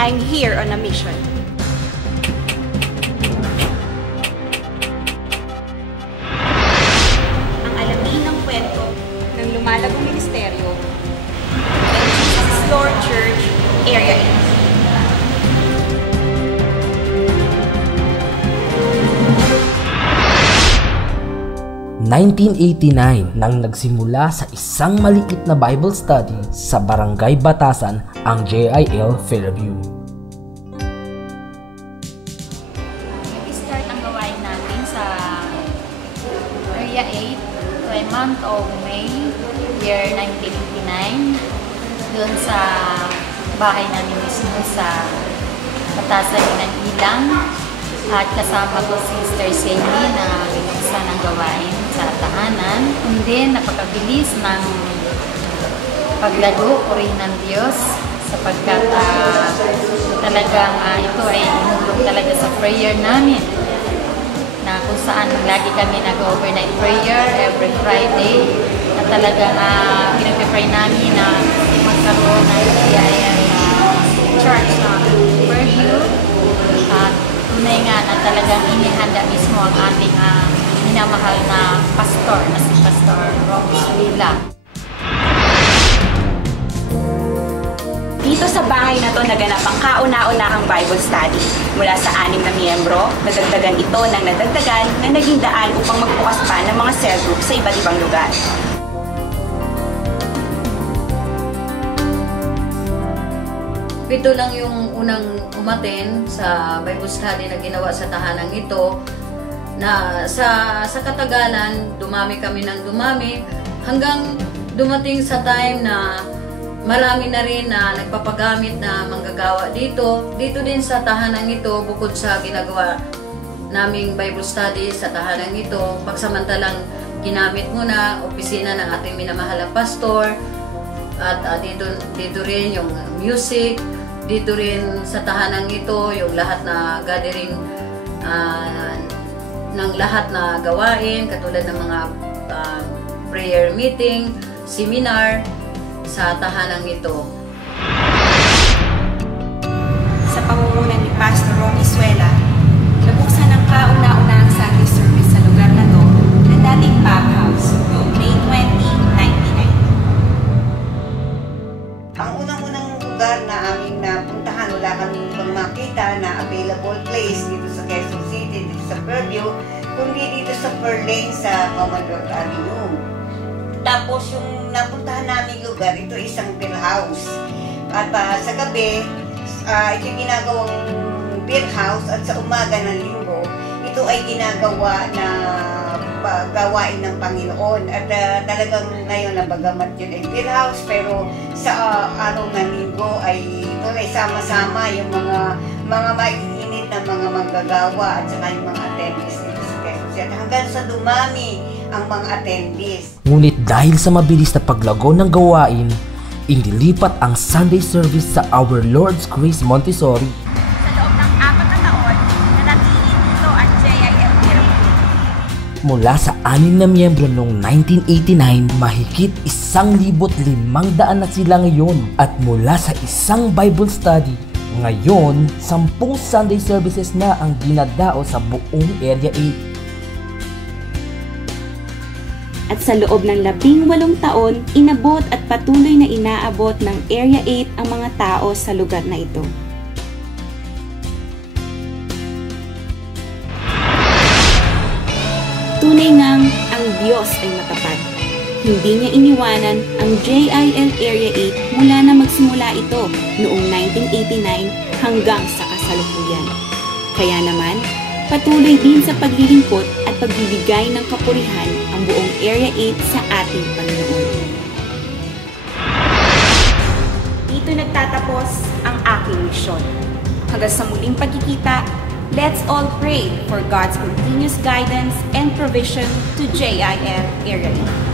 I'm here on a mission. Ang alamin ng kwento ng lumalagong ministeryo ng Jesus is Lord Church, Area 8. 1989 nang nagsimula sa isang maliit na Bible study sa Barangay Batasan ang JIL Fairview. Nag-start ang gawain natin sa Area 8 by month of May, year 1989, doon sa bahay namin mismo sa Batasan ng Ilang, at kasama ko si Sister Sally na binuksan ang gawain sa tahanan. Kundi napakabilis ng paglago o rin ng Diyos sapagkat talagang ito ay inulong talaga sa prayer namin na kung saan lagi kami nag-overnight prayer every Friday na talagang pinag-pray namin na magkaroon ng DIL church na Fairview at tunay nga na talagang inihanda mismo ang ating minamahal na pastor na si Pastor Romus Willa. Dito sa bahay na to naganap ang kauna-unahang Bible study. Mula sa 6 na miyembro, nadagdagan ito ng nadagdagan na naging daan upang magbukas pa ng mga cell group sa iba't ibang lugar. Ito lang yung unang umaten sa Bible study na ginawa sa tahanang ito, na sa katagalan dumami kami ng dumami hanggang dumating sa time na marami na rin na nagpapagamit na manggagawa dito din sa tahanang ito. Bukod sa ginagawa naming Bible study sa tahanang ito, pagsamantalang ginamit muna opisina ng ating minamahal na pastor, at dito rin yung music, dito rin sa tahanang ito yung lahat na gathering ng lahat na gawain katulad ng mga prayer meeting, seminar sa tahanang ito. Sa pamumuno ni Pastor Romus Willa, nabuksan ang kauna-unahang Sunday service sa lugar na to na dating Pub House noong May 20, 1999. Ang unang-unang lugar na aming napuntahan, wala kaming pang makita na available place dito sa Quezon City, dito sa Fairview, kundi dito sa Perlane sa Commonwealth Avenue. Tapos yung napuntahan naming lugar, ito isang beer house. At sa gabi, ito ginagawang beer house, at sa umaga ng linggo, ito ay ginagawa na gawain ng Panginoon. At talagang ngayon na bagamat yun ay beer house, pero sa araw ng linggo ay ito ay sama-sama yung mga maiinit na mga manggagawa at saka yung mga attendees dito sa Quezon City. Hanggang sa dumami ang mga attendees. Ngunit dahil sa mabilis na paglago ng gawain, inilipat ang Sunday service sa Our Lord's Grace Montessori. Sa loob ng 4 na taon, nanatili dito ang JIL Fairview. Mula sa 6 na miyembro noong 1989, mahigit 1,500 na sila ngayon. At mula sa isang Bible study, ngayon 10 Sunday services na ang dinadao sa buong Area 8. At sa loob ng 18 taon, inabot at patuloy na inaabot ng Area 8 ang mga tao sa lugar na ito. Tunay ngang ang Diyos ay matapat. Hindi niya iniwanan ang JIL Area 8 mula na magsimula ito noong 1989 hanggang sa kasalukuyan. Kaya naman, patuloy din sa paglilingkod at pagbibigay ng kapurihan ang buong Area 8 sa ating Panginoon. Dito nagtatapos ang aking misyon. Hanggang sa muling pagkikita, let's all pray for God's continuous guidance and provision to JIL Area 8.